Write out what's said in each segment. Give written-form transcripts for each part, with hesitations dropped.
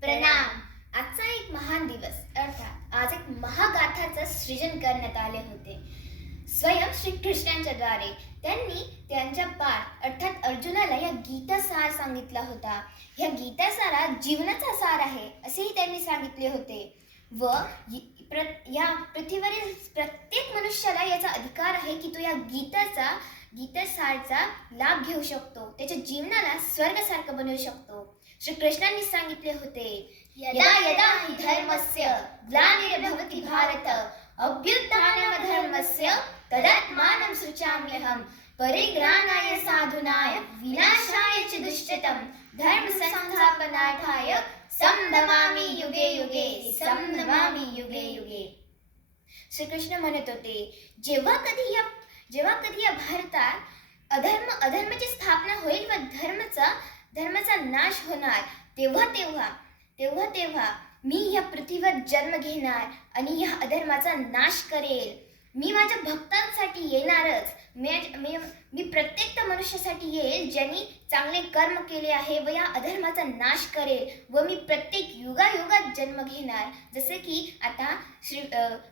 प्रणाम. आजचा एक महान दिवस अर्थात आज एक महागाथाचं सृजन करण्यात आले होते स्वयं श्री कृष्णांच्या द्वारे. त्यांनी त्यांच्या पाठ अर्थात अर्जुनाला या गीता सार सांगितला होता. या गीता सारात जीवनाचा सार आहे असेही त्यांनी सांगितले होते व या पृथ्वीवरील प्रत्येक मनुष्याला याचा अधिकार आहे की तो या गीता सारचा लाभ घेऊ शकतो, त्याच्या जीवनाला स्वर्गासारखं बनवू शकतो. श्री कृष्णांनी सांगितले होते, यदा यदा हि धर्मस्य ग्लानिर्भवति भारत अभ्युत्थानमधर्मस्य तदात्मानं सृजाम्यहम् परित्राणाय साधूनाय विनाशाय च दुष्कृतं धर्म संस्थापनार्थाय संभवामि युगे युगे. श्रीकृष्ण म्हणत होते, जेव्हा कधी या भारतात अधर्माची स्थापना होईल व धर्माचा नाश होणार, तेव्हा मी या पृथ्वीवर जन्म घेणार आणि या अधर्माचा नाश करेल. मी माझ्या भक्तांसाठी येणारच. मी प्रत्येक त्या मनुष्यासाठी येईल ज्यांनी चांगले कर्म केले आहे व या अधर्माचा नाश करेल व मी प्रत्येक युगायुगात जन्म घेणार. जसे की आता श्री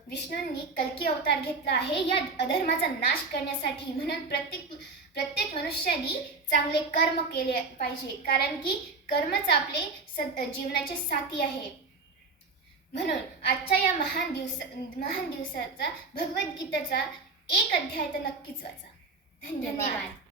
विष्णूंनी कल्की अवतार घेतला आहे या अधर्माचा नाश करण्यासाठी. म्हणून प्रत्येक मनुष्याने चांगले कर्म केले पाहिजे, कारण की कर्मच आपले जीवनाचे साथी आहे. म्हणून आजच्या या महान दिवसाचा भगवद्गीतेचा एक अध्याय तर नक्कीच वाचा. धन्यवाद.